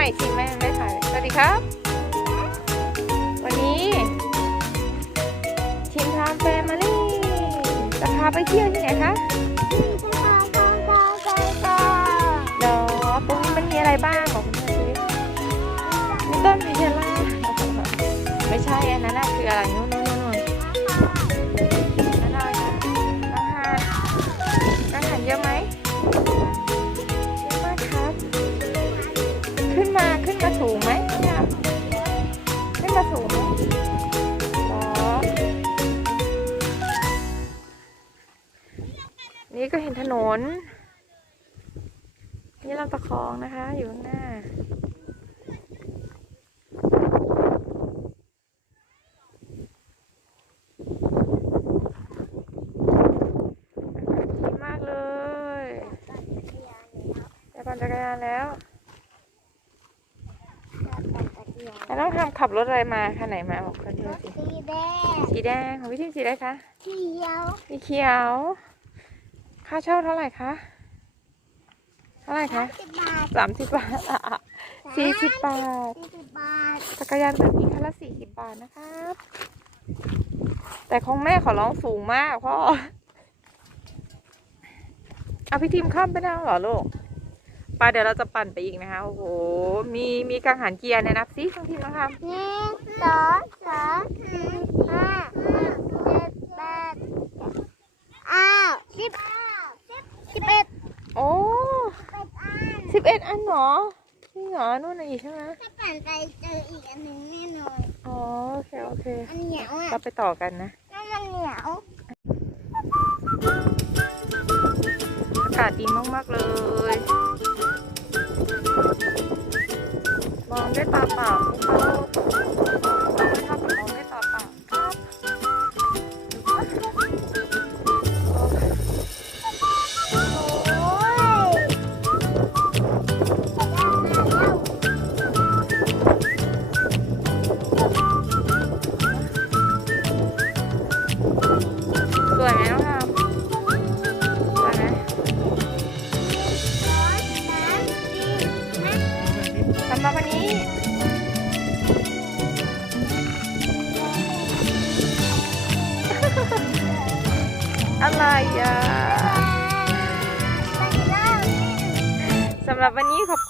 ม่สิแม่แม่ถ่ายสวัสดีครับ วันนี้ทีมทามแฟมิลี่จะพาไปเที่ยวที่ไหนคะเดี๋ยวตรงนี้มันมีอะไรบ้างบอกคุณแม่สิมีต้นพิเชล่าไม่ใช่อันนั้นน่ะคืออะไรนู่นนู่นนู่นนู่ ขึ้นมาขึ้นมาสูงไหมขึ้นมาสูงไหมนี่ก็เห็นถนน นี่ลำตะคองนะคะ อยู่ข้างหน้า ดีมากเลยจะปั่นจักรยานแล้ว แล้วน้องทำขับรถอะไรมาคันไหนมาบอกกันทีสิสีแดงสีแดงของพี่ทิมสีอะไรคะเขียวสีเขียว ค่าเช่าเท่าไหร่คะเท่าไหร่คะสิบบาทสามสิบบาทอะอะสี่สิบบาทสี่สิบบาทจักรยานแบบนี้คันละสี่สิบบาทนะครับแต่ของแม่ขอร้องสูงมากพ่อเอาพี่ทิมข้ามไปได้เหรอลูก ไปเดี๋ยวเราจะปั่นไปอีกนะคะ โอ้โห มีมีกังหันเกียร์ในยนับซิทั้งทีมนะครับหนึ่งสองสามสี่ห้าหกเจ็ดแปดอ้าวสิบสิบเอ็ดโอ้สิบเอ็ดอันสิบเอ็ดอันเหรอจริงเหรอนู่นน่ะอีกใช่ไหมถ้าปั่นไปเจออีกอันหนึ่งแน่นอนอ๋อโอเคโอเคอันเหนียวอะเราไปต่อกันนะนั่นมันเหนียวอากาศดีมากๆเลย มองด้วยตาเปล่าเขาำหรับวันนี้ อะไรอะสำหรับวันนี้ขอบค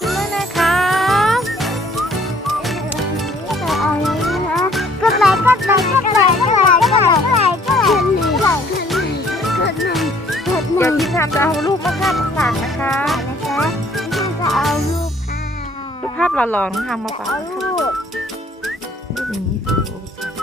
ุณมากนะครับ หล่อๆน้องทำมาฝากเอานะคะรูปรูปนี้